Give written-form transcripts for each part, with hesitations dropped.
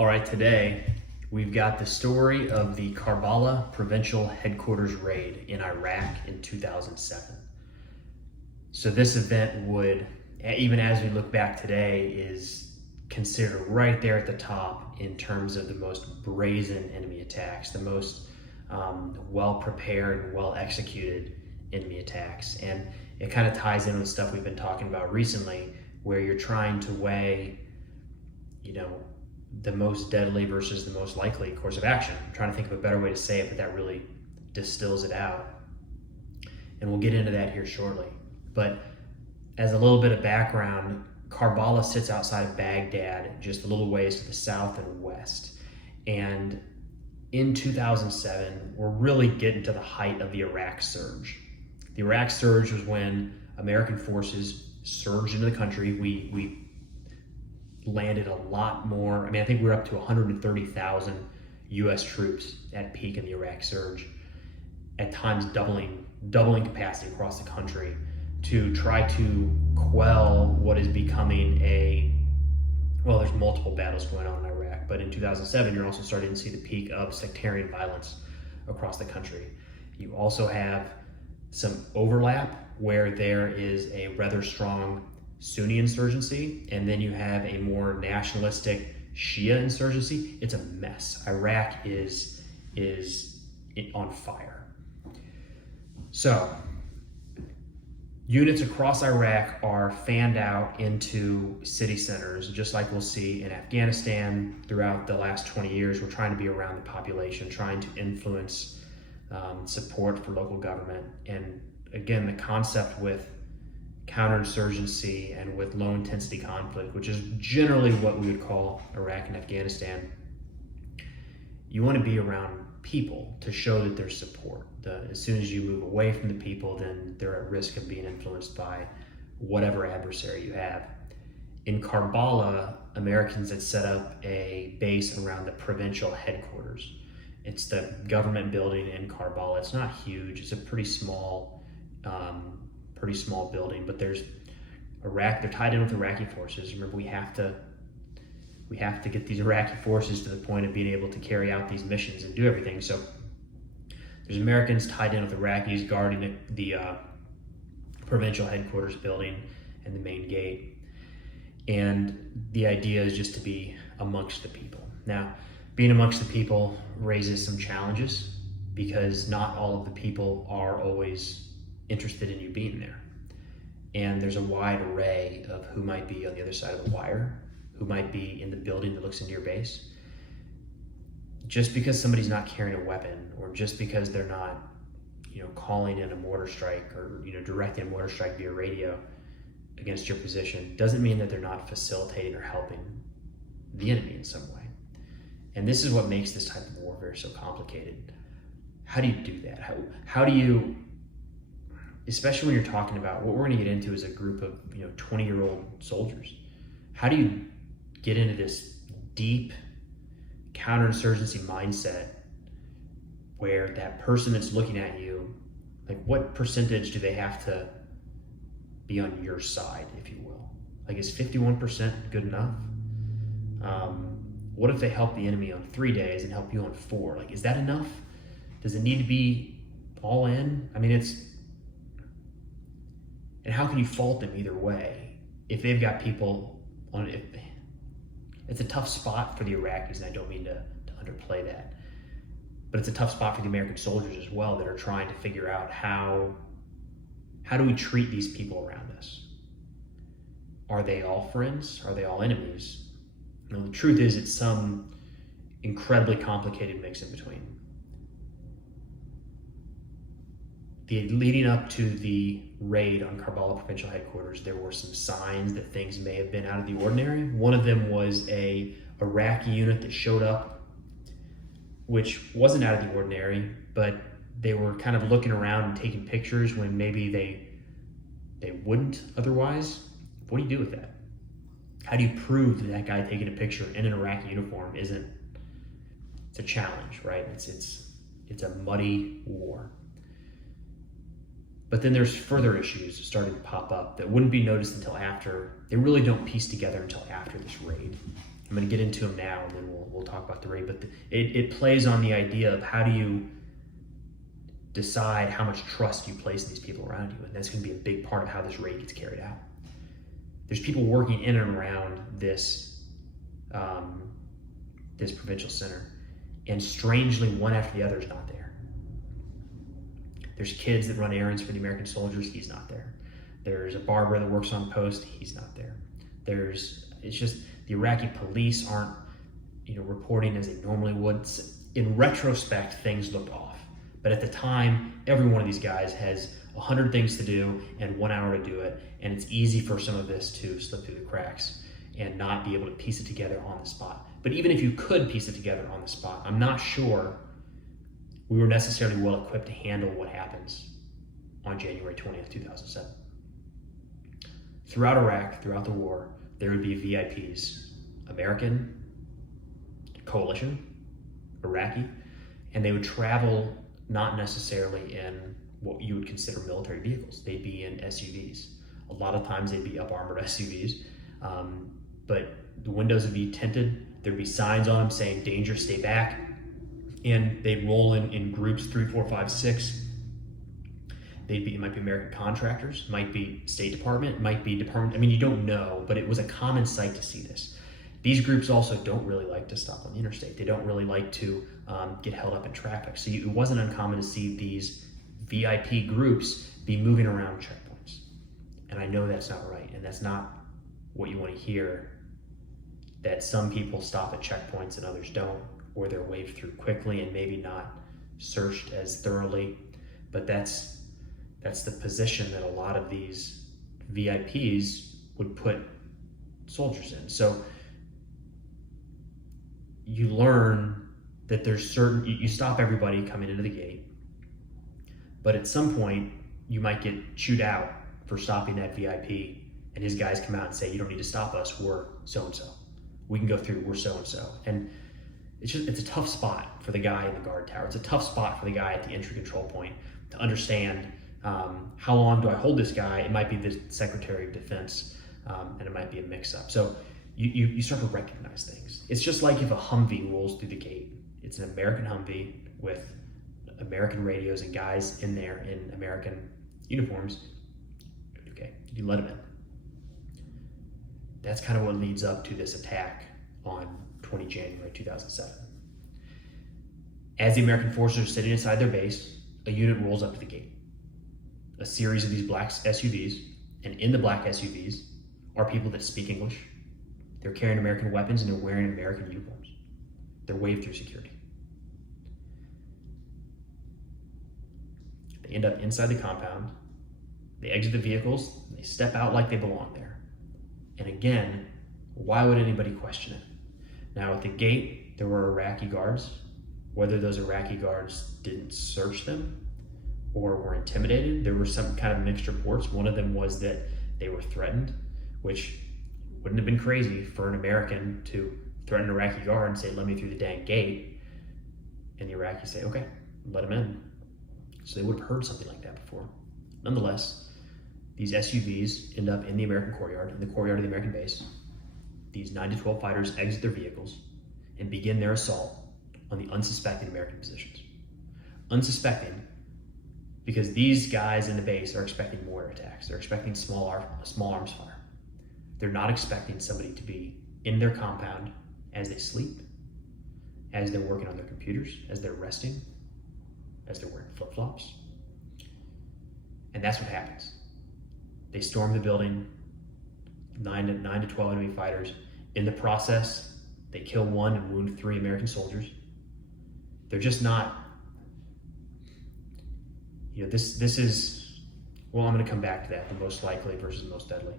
All right, today we've got the story of the Karbala Provincial Headquarters raid in Iraq in 2007. So this event would, even as we look back today, is considered right there at the top in terms of the most brazen enemy attacks, the most well-prepared and well-executed enemy attacks. And it kind of ties in with stuff we've been talking about recently, where you're trying to weigh, the most deadly versus the most likely course of action. I'm trying to think of a better way to say it, but that really distills it out. And we'll get into that here shortly. But as a little bit of background, Karbala sits outside of Baghdad, just a little ways to the south and west. And in 2007, we're really getting to the height of the Iraq surge. The Iraq surge was when American forces surged into the country. We landed a lot more. I think we were up to 130,000 US troops at peak in the Iraq surge, at times doubling capacity across the country to try to quell what is becoming there's multiple battles going on in Iraq, but in 2007, you're also starting to see the peak of sectarian violence across the country. You also have some overlap where there is a rather strong Sunni insurgency, and then you have a more nationalistic Shia insurgency. It's a mess. Iraq is on fire. So units across Iraq are fanned out into city centers, just like we'll see in Afghanistan throughout the last 20 years. We're trying to be around the population, trying to influence support for local government. And again, the concept with counterinsurgency and with low intensity conflict, which is generally what we would call Iraq and Afghanistan, you want to be around people to show that there's support. As soon as you move away from the people, then they're at risk of being influenced by whatever adversary you have. In Karbala, Americans had set up a base around the Provincial headquarters. It's the government building in Karbala. It's not huge. It's a pretty small building, but they're tied in with Iraqi forces. Remember, we have to get these Iraqi forces to the point of being able to carry out these missions and do everything. So there's Americans tied in with Iraqis guarding the Provincial headquarters building and the main gate. And the idea is just to be amongst the people. Now, being amongst the people raises some challenges because not all of the people are always interested in you being there. And there's a wide array of who might be on the other side of the wire, who might be in the building that looks into your base. Just because somebody's not carrying a weapon, or just because they're not, calling in a mortar strike or, directing a mortar strike via radio against your position, doesn't mean that they're not facilitating or helping the enemy in some way. And this is what makes this type of warfare so complicated. How do you do that? How do you, especially when you're talking about what we're going to get into is a group of 20-year-old soldiers, how do you get into this deep counterinsurgency mindset where that person that's looking at you, like, what percentage do they have to be on your side, if you will? Like, is 51% good enough? What if they help the enemy on 3 days and help you on 4? Like, is that enough? Does it need to be all in? And how can you fault them either way? If they've got people on it, it's a tough spot for the Iraqis, and I don't mean to underplay that. But it's a tough spot for the American soldiers as well that are trying to figure out how do we treat these people around us? Are they all friends? Are they all enemies? The truth is, it's some incredibly complicated mix in between. Leading up to the raid on Karbala Provincial headquarters, there were some signs that things may have been out of the ordinary. One of them was a Iraqi unit that showed up, which wasnwasn't out of the ordinary, but they were kind of looking around and taking pictures when maybe they wouldn't otherwise. What do you do with that? How do you prove that guy taking a picture in an Iraqi uniform isn't? It's a challenge, right? It's a muddy war. But then there's further issues starting to pop up that wouldn't be noticed until after. They really don't piece together until after this raid. I'm going to get into them now, and then we'll we'll talk about the raid, but it plays on the idea of how do you decide how much trust you place in these people around you, and that's going to be a big part of how this raid gets carried out. There's people working in and around this this provincial center, and strangely, one after the other is not there. There's kids that run errands for the American soldiers, he's not there. There's a barber that works on post, he's not there. It's just the Iraqi police aren't, reporting as they normally would. In retrospect, things looked off. But at the time, every one of these guys has 100 things to do and 1 hour to do it, and it's easy for some of this to slip through the cracks and not be able to piece it together on the spot. But even if you could piece it together on the spot, I'm not sure we were necessarily well equipped to handle what happens on January 20th, 2007. Throughout Iraq, throughout the war, there would be VIPs, American, coalition, Iraqi, and they would travel not necessarily in what you would consider military vehicles. They'd be in SUVs. A lot of times they'd be up-armored SUVs, but the windows would be tinted. There'd be signs on them saying, danger, stay back. And they'd roll in groups, 3, 4, 5, 6. It might be American contractors, might be State Department, might be Department, you don't know, but it was a common sight to see this. These groups also don't really like to stop on the interstate. They don't really like to get held up in traffic. So it wasn't uncommon to see these VIP groups be moving around checkpoints. And I know that's not right, and that's not what you want to hear, that some people stop at checkpoints and others don't, or they're waved through quickly and maybe not searched as thoroughly. But that's the position that a lot of these VIPs would put soldiers in. So you learn that there's you stop everybody coming into the gate, but at some point you might get chewed out for stopping that VIP, and his guys come out and say, you don't need to stop us, we're so-and-so. We can go through, we're so-and-so. And it's a tough spot for the guy in the guard tower. It's a tough spot for the guy at the entry control point to understand how long do I hold this guy? It might be the Secretary of Defense, and it might be a mix-up. So you start to recognize things. It's just like if a Humvee rolls through the gate. It's an American Humvee with American radios and guys in there in American uniforms. Okay, you let them in. That's kind of what leads up to this attack on 20 January 2007. As the American forces are sitting inside their base, a unit rolls up to the gate. A series of these black SUVs, and in the black SUVs are people that speak English. They're carrying American weapons and they're wearing American uniforms. They're waved through security. They end up inside the compound. They exit the vehicles. They step out like they belong there. And again, why would anybody question it? Now at the gate, there were Iraqi guards. Whether those Iraqi guards didn't search them or were intimidated, there were some kind of mixed reports. One of them was that they were threatened, which wouldn't have been crazy for an American to threaten an Iraqi guard and say, let me through the dang gate. And the Iraqis say, okay, let him in. So they would have heard something like that before. Nonetheless, these SUVs end up in the American courtyard, in the courtyard of the American base. These 9 to 12 fighters exit their vehicles and begin their assault on the unsuspecting American positions. Unsuspecting because these guys in the base are expecting mortar attacks. They're expecting small arms fire. They're not expecting somebody to be in their compound as they sleep, as they're working on their computers, as they're resting, as they're wearing flip-flops. And that's what happens. They storm the building, 9 to 12 enemy fighters. In the process, they kill 1 and wound 3 American soldiers. They're just not, this is, well, I'm going to come back to that, the most likely versus most deadly.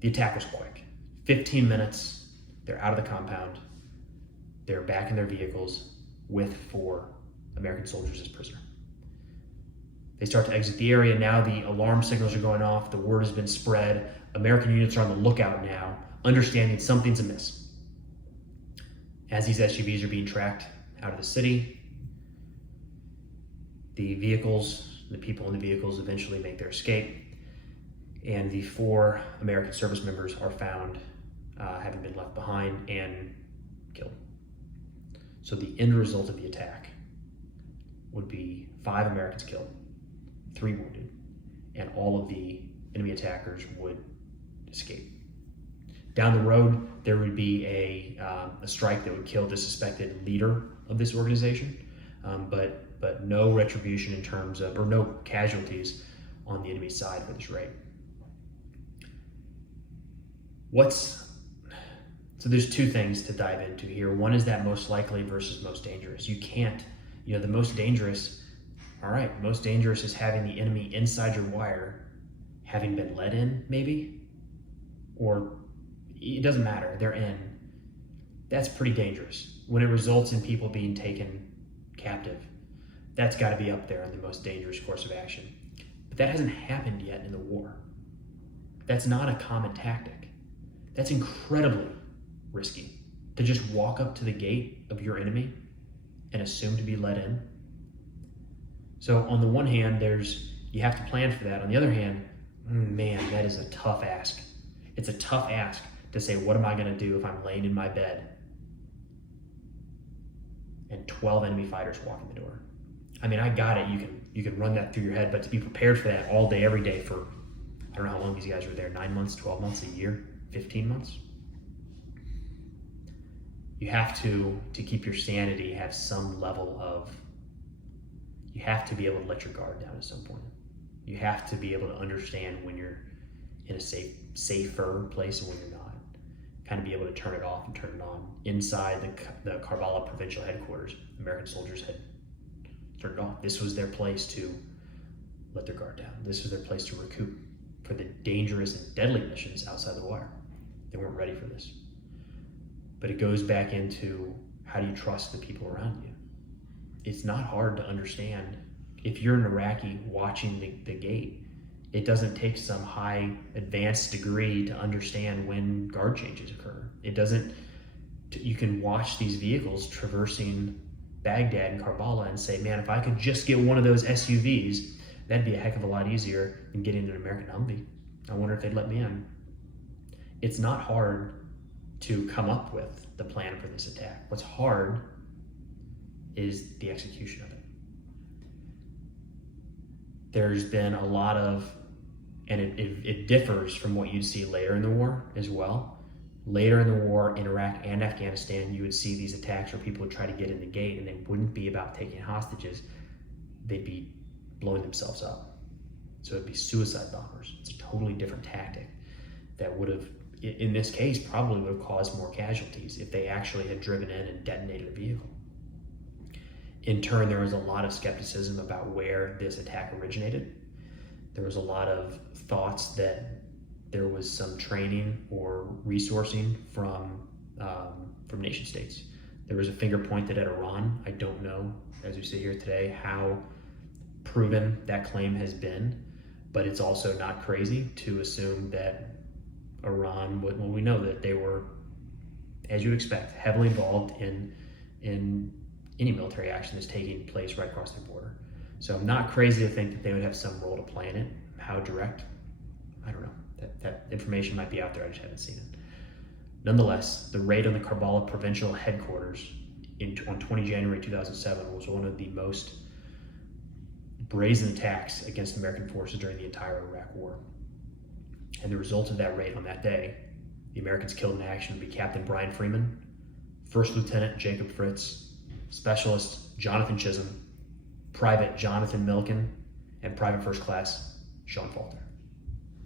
The attack was quick. 15 minutes, they're out of the compound. They're back in their vehicles with 4 American soldiers as prisoner. They start to exit the area. Now the alarm signals are going off. The word has been spread. American units are on the lookout now, understanding something's amiss. As these SUVs are being tracked out of the city, the people in the vehicles eventually make their escape, and the 4 American service members are found having been left behind and killed. So the end result of the attack would be 5 Americans killed, 3 wounded, and all of the enemy attackers would escape. Down the road, there would be a strike that would kill the suspected leader of this organization, but no retribution in terms of, or no casualties on the enemy side for this raid. So there's 2 things to dive into here. One is that most likely versus most dangerous. You can't, the most dangerous, all right, most dangerous is having the enemy inside your wire, having been let in maybe, or it doesn't matter, they're in. That's pretty dangerous. When it results in people being taken captive, that's got to be up there in the most dangerous course of action. But that hasn't happened yet in the war. That's not a common tactic. That's incredibly risky, to just walk up to the gate of your enemy and assume to be let in. So on the one hand, you have to plan for that. On the other hand, man, that is a tough ask. It's a tough ask to say, what am I going to do if I'm laying in my bed and 12 enemy fighters walk in the door? I mean, I got it. You can run that through your head, but to be prepared for that all day, every day for, I don't know how long these guys were there, 9 months, 12 months, a year, 15 months. You have to keep your sanity, have some level of, you have to be able to let your guard down at some point. You have to be able to understand when you're in a safer place and when you're not. Kind of be able to turn it off and turn it on. Inside the Karbala Provincial headquarters, American soldiers had turned it off. This was their place to let their guard down. This was their place to recoup for the dangerous and deadly missions outside the wire. They weren't ready for this. But it goes back into, how do you trust the people around you? It's not hard to understand. If you're an Iraqi watching the gate, it doesn't take some high advanced degree to understand when guard changes occur. You can watch these vehicles traversing Baghdad and Karbala and say, man, if I could just get one of those SUVs, that'd be a heck of a lot easier than getting an American Humvee. I wonder if they'd let me in. It's not hard to come up with the plan for this attack. What's hard is the execution of it. There's been a lot of, and it differs from what you'd see later in the war as well. Later in the war in Iraq and Afghanistan, you would see these attacks where people would try to get in the gate and they wouldn't be about taking hostages. They'd be blowing themselves up. So it'd be suicide bombers. It's a totally different tactic that would have, in this case, probably would have caused more casualties if they actually had driven in and detonated a vehicle. In turn, there was a lot of skepticism about where this attack originated. There was a lot of thoughts that there was some training or resourcing from nation states. There was a finger pointed at Iran. I don't know, as we sit here today, how proven that claim has been, but it's also not crazy to assume that Iran, well, we know that they were, as you'd expect, heavily involved in any military action that's taking place right across their border. So I'm not crazy to think that they would have some role to play in it. How direct? I don't know. That information might be out there, I just haven't seen it. Nonetheless, the raid on the Karbala Provincial headquarters on 20 January 2007 was one of the most brazen attacks against American forces during the entire Iraq War. And the result of that raid on that day, the Americans killed in action would be Captain Brian Freeman, First Lieutenant Jacob Fritz, Specialist Jonathan Chism, Private Jonathan Millican, and Private First Class Shawn Falter.